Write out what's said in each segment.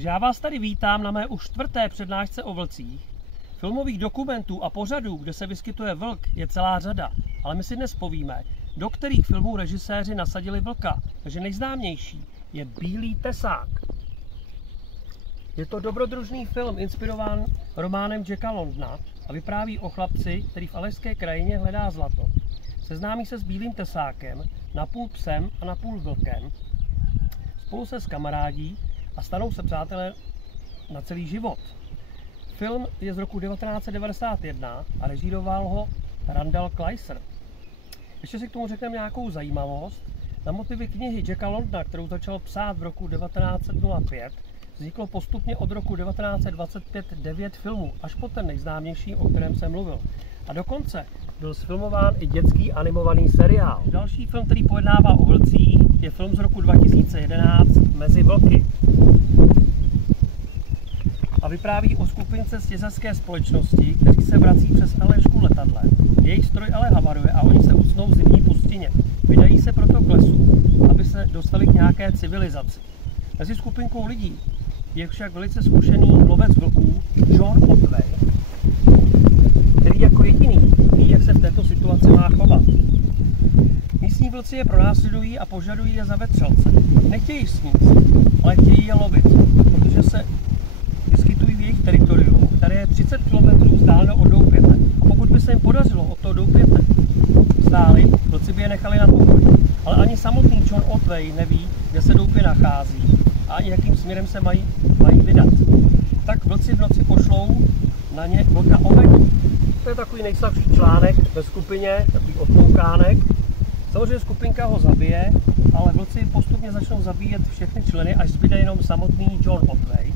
Takže já vás tady vítám na mé už 4. přednášce o vlcích. Filmových dokumentů a pořadů, kde se vyskytuje vlk, je celá řada, ale my si dnes povíme, do kterých filmů režiséři nasadili vlka. Takže nejznámější je Bílý tesák. Je to dobrodružný film inspirován románem Jacka Londona a vypráví o chlapci, který v aljašské krajině hledá zlato. Seznámí se s bílým tesákem, napůl psem a napůl vlkem. Spolu se skamarádí a stanou se přátelé na celý život. Film je z roku 1991 a režíroval ho Randall Kleiser. Ještě si k tomu řekneme nějakou zajímavost. Na motivy knihy Jacka Londona, kterou začal psát v roku 1905, vzniklo postupně od roku 1925 9 filmů, až po ten nejznámější, o kterém jsem mluvil. A dokonce byl sfilmován i dětský animovaný seriál. Další film, který pojednává o vlcích, je film z roku 2011 Mezi vlky. A vypráví o skupince z těžařské společnosti, kteří se vrací přes Aljašku letadlem. Jejich stroj ale havaruje a oni se usnou v zimní pustině. Vydají se proto k lesu, aby se dostali k nějaké civilizaci. Mezi skupinkou lidí je však velice zkušený lovec vlků John Otway, který jako jediný ví, jak se v této situaci má chovat. Místní vlci je pronásledují a požadují je za vetřelce. Nechtějí sníst, ale chtějí je lovit, protože se vyskytují v jejich teritoriu, které je 30 km vzdáleno od doupěte. A pokud by se jim podařilo od toho doupěte vzdálit, vlci by je nechali na pokoj. Ale ani samotný John Otway neví, kde se doupě nachází a jakým směrem se mají vydat. Tak vlci v noci pošlou na ně vlka Omegu. To je takový nejslabší článek ve skupině, takový otloukánek. Samozřejmě skupinka ho zabije, ale vlci postupně začnou zabíjet všechny členy, až zbyde jenom samotný John Otway.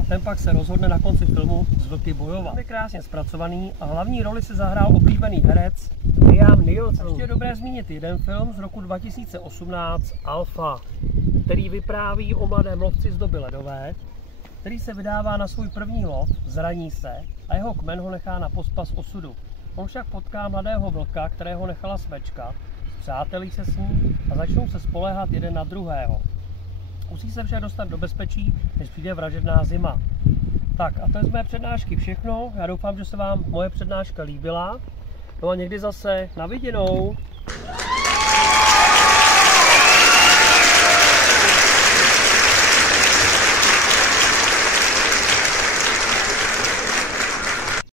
A ten pak se rozhodne na konci filmu s vlky bojovat. Je krásně zpracovaný a hlavní roli si zahrál oblíbený herec Liam Neeson. Ještě je dobré zmínit jeden film z roku 2018 Alpha, který vypráví o mladém lovci z doby ledové, který se vydává na svůj první lov, zraní se a jeho kmen ho nechá na pospas osudu. On však potká mladého vlka, kterého nechala smečka, přátelí se s ním a začnou se spoléhat jeden na druhého. Musí se však dostat do bezpečí, než přijde vražedná zima. Tak a to je z mé přednášky všechno. Já doufám, že se vám moje přednáška líbila. No a někdy zase na viděnou.